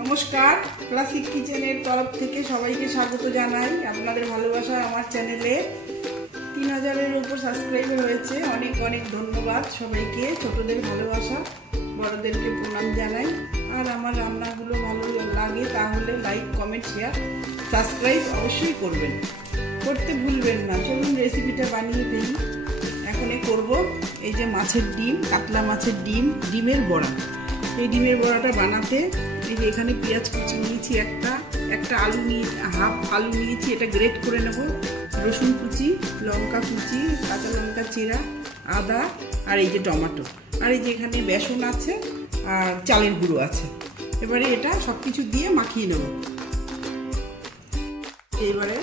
নমস্কার, ক্লাসিক কিচেনের তরফ থেকে সবাইকে স্বাগত জানাই। আপনাদের ভালোবাসা আমার চ্যানেলে 3000-এর উপর সাবস্ক্রাইবার হয়েছে। অনেক অনেক ধন্যবাদ সবাইকে। ছোটদের ভালোবাসা, বড়দেরকে প্রণাম জানাই। আর আমার রান্নাগুলো ভালো লাগে তাহলে লাইক, কমেন্ট, শেয়ার, সাবস্ক্রাইব অবশ্যই করবেন, করতে ভুলবেন না। চলুন রেসিপিটা বানিয়ে ফেলি। এখন করব এই যে মাছের ডিম, কাতলা মাছের ডিমের বড়া। এই ডিমের বড়াটা বানাতে এই যে এখানে পেঁয়াজ কুচি নিয়েছি, একটা আলু নিয়ে হাফ আলু নিয়েছি, এটা গ্রেট করে নেব। রসুন কুচি, লঙ্কা কুচি, কাঁচা লঙ্কা চিরা, আদা, আর এই যে টমেটো, আর এই যে এখানে বেসন আছে আর চালের গুঁড়ো আছে। এবারে এটা সব কিছু দিয়ে মাখিয়ে নেব। এবারে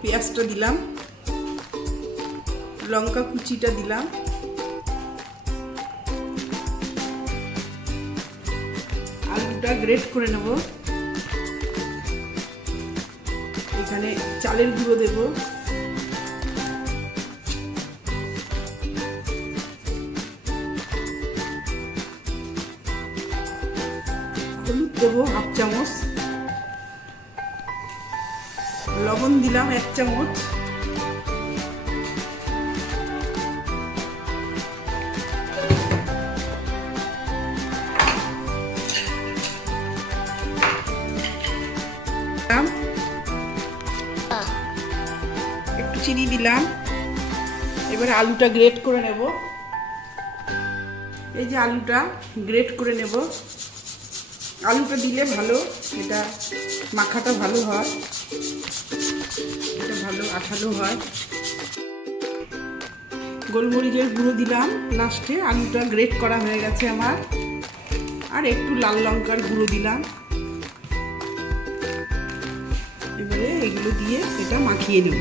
পেঁয়াজটা দিলাম, লঙ্কা কুচিটা দিলাম, আলুটা গ্রেট করে নেব। এখানে চালের গুঁড়ো দেব, হলুদ দেবো হাফ চামচ, লবণ দিলাম 1 চামচ, একটু চিনি দিলাম। এবারে আলুটা গ্রেট করে নেব। এই যে আলুটা গ্রেট করে নেব। আলুটা দিলে ভালো, এটা মাখাটা ভালো হয়, এটা ভালো আঠালো হয়। গোলমরিচের গুঁড়ো দিলাম লাস্টে। আলুটা গ্রেট করা হয়ে গেছে আমার। আর একটু লাল লঙ্কার গুঁড়ো দিলাম। এবারে এগুলো দিয়ে এটা মাখিয়ে নেব।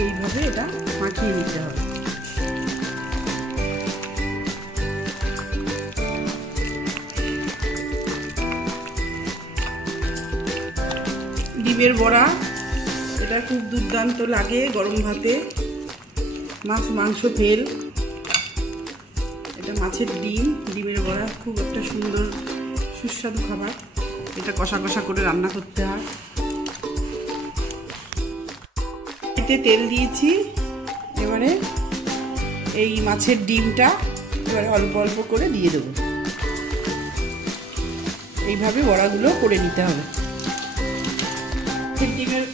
এইভাবে এটা মাখিয়ে নিতে হবে। ডিমের বড়া এটা খুব দুর্দান্ত লাগে গরম ভাতে। মাছ মাংস ফেল, এটা মাছের ডিমের বড়া খুব একটা সুন্দর সুস্বাদু খাবার। এটা কষা কষা করে রান্না করতে হয়। এতে তেল দিয়েছি। এবারে এই মাছের ডিমটা এবারে অল্প অল্প করে দিয়ে দেবো। এইভাবে বড়াগুলো করে নিতে হবে। ডিমের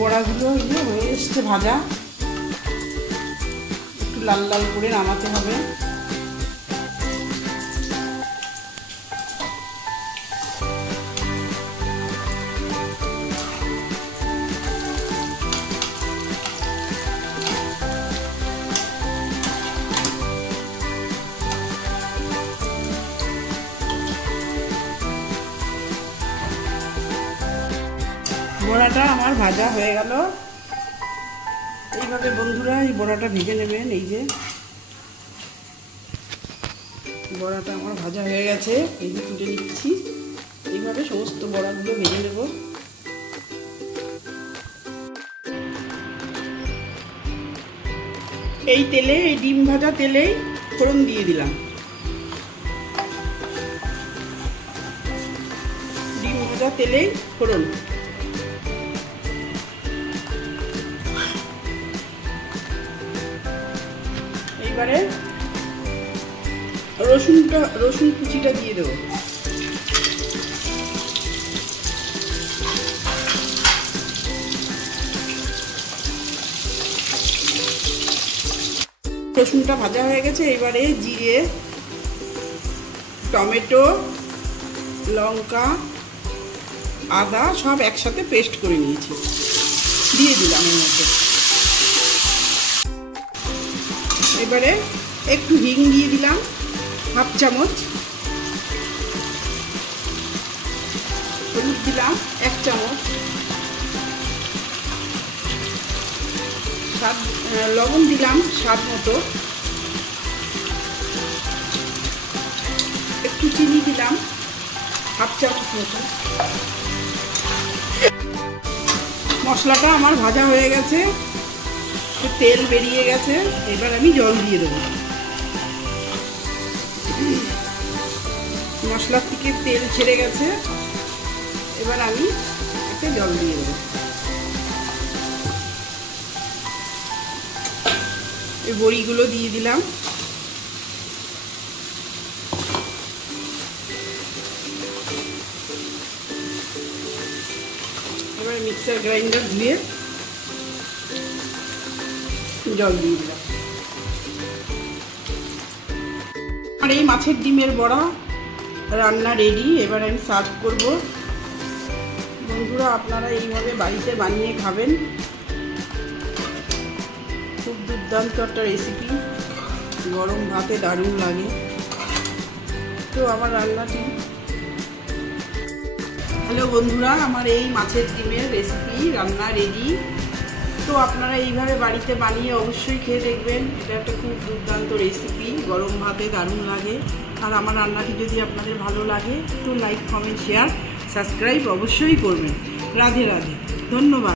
বড়াগুলো হয়ে এসছে ভাজা, একটু লাল লাল করে নামাতে হবে। বড়াটা আমার ভাজা হয়ে গেল। এইভাবে বন্ধুরা এই বড়াটা ভেজে নেবেন। এই যে বড়াটা আমার ভাজা হয়ে গেছে, এই যে তুলে নিচ্ছি। এইভাবে সমস্ত বড়াগুলো ভেজে নেব। এই তেলে, এই ডিম ভাজা তেলেই ফোড়ন দিয়ে দিলাম। ডিম ভাজা তেলেই ফোড়ন। এবারে রসুন কুচিটা দিয়ে দেবো। রসুনটা ভাজা হয়ে গেছে। এবারে জিরে, টমেটো, লঙ্কা, আদা সব একসাথে পেস্ট করে নিয়েছি, দিয়ে দিলাম এর মধ্যে। এবারে একটু হিং দিয়ে দিলাম হাফ চামচ, হলুদ দিলাম 1 চামচ, লবণ দিলাম স্বাদ মতো, একটু চিনি দিলাম হাফ চামচ মতো। মশলাটা আমার ভাজা হয়ে গেছে, তেল বেরিয়ে গেছে। এবার আমি জল দিয়ে দেবো। মশলার থেকে তেল ছেড়ে গেছে। এবার আমি এতে জল দিয়ে দেবো। এই বড়িগুলো দিয়ে দিলাম। এবার মিক্সার গ্রাইন্ডার ধুয়ে জল দিয়ে দিলাম। আর এই মাছের ডিমের বড়া রান্না রেডি। এবার আমি সার্ভ করব। বন্ধুরা, আপনারা এইভাবে বাড়িতে বানিয়ে খাবেন। খুব দুর্দান্ত একটা রেসিপি, গরম ভাতে দারুণ লাগে। তো আমার রান্নাটি, হ্যালো বন্ধুরা, আমার এই মাছের ডিমের রেসিপি রান্না রেডি। তো আপনারা এইভাবে বাড়িতে বানিয়ে অবশ্যই খেয়ে দেখবেন। এটা একটা খুব দুর্দান্ত রেসিপি, গরম ভাতে দারুণ লাগে। আর আমার রান্নাটি যদি আপনাদের ভালো লাগে একটু লাইক, কমেন্ট, শেয়ার, সাবস্ক্রাইব অবশ্যই করবেন। রাধে রাধে, ধন্যবাদ।